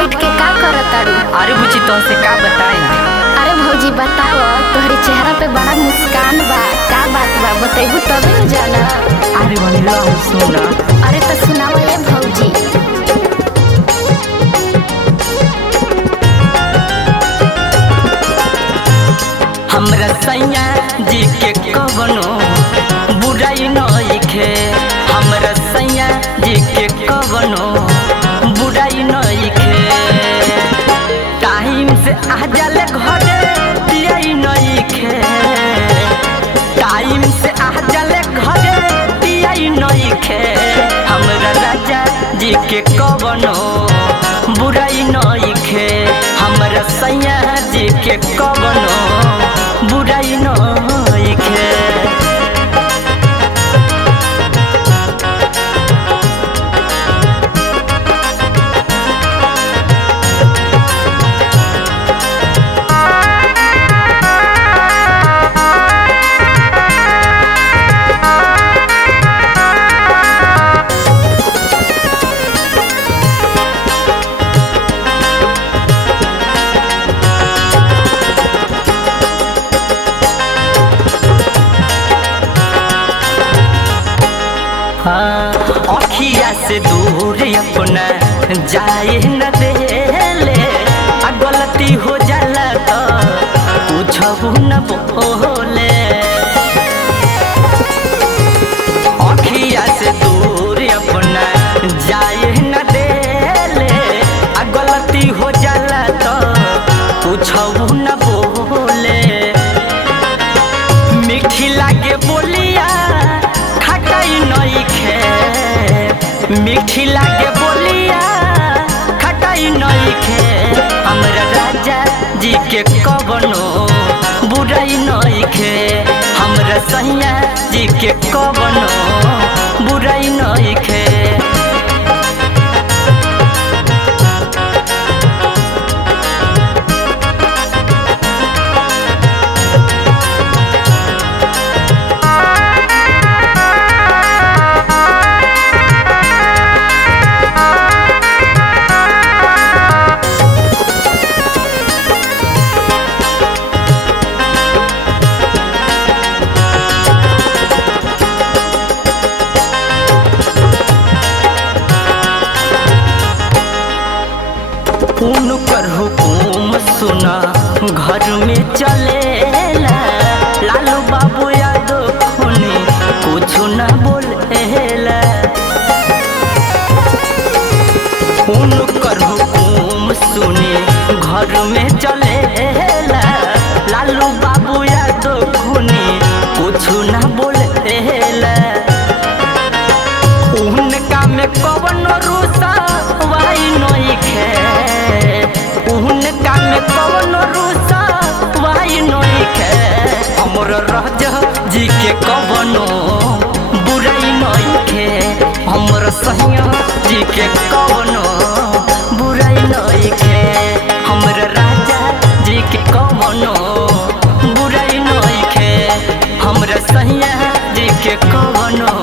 बैठ के का करत तारू? अरे बुची तुमसे का बताई। अरे भौजी बताओ, तोहरे चेहरा पे बड़ा मुस्कान बा, का बात बा बतेबू तबे न जाना। अरे बनिला सुना। अरे तो सुनाओ ये भौजी। हमरा सैया जी के कवनो बुराई नइखे, हमरा सैया जी के कवनो बुराई नइखे। टाइम से आ जाले घरे पियाई नइखे, टाइम से आ जाले घरे पियाई नइखे। हमरा राजा जी के कवनो बुराई नइखे, हमरा सैया जी के कवनो बुराई नइखे। अखिया से दूर अपना जाए न देले, आ गलती हो जाला तो कुछहु न बोले। अखिया से दूर अपना जाए न देले, आ गलती हो जाला तो कुछहु न बोले। मीठी लागे बोलिया खटाई नइखे, मीठी लागे बोलिया खटाई नइखे। हमरा राजा जी के कवनो बुराई नइखे, हमरा सैया जी के कवनो बुराई नइखे। उनकर हुकुम सुना घर में चलेला, लालू बाबू यादव खुनी कुछ न बोलेला। उनकर हुकुम सुनी घर में चलेला, लालू बाबू यादव खुनी कुछ न बोलेला। उनका में कवनो रूसा वाई नइखे, उनका में कवनो रूसा वाई नइखे। हमर राजा जी के कवनो बुराई नइखे, हमर सैया जी के कवनो बुराई नइखे। हमर राजा जी के कवनो बुराई नइखे, हमर सैया जी के कवनो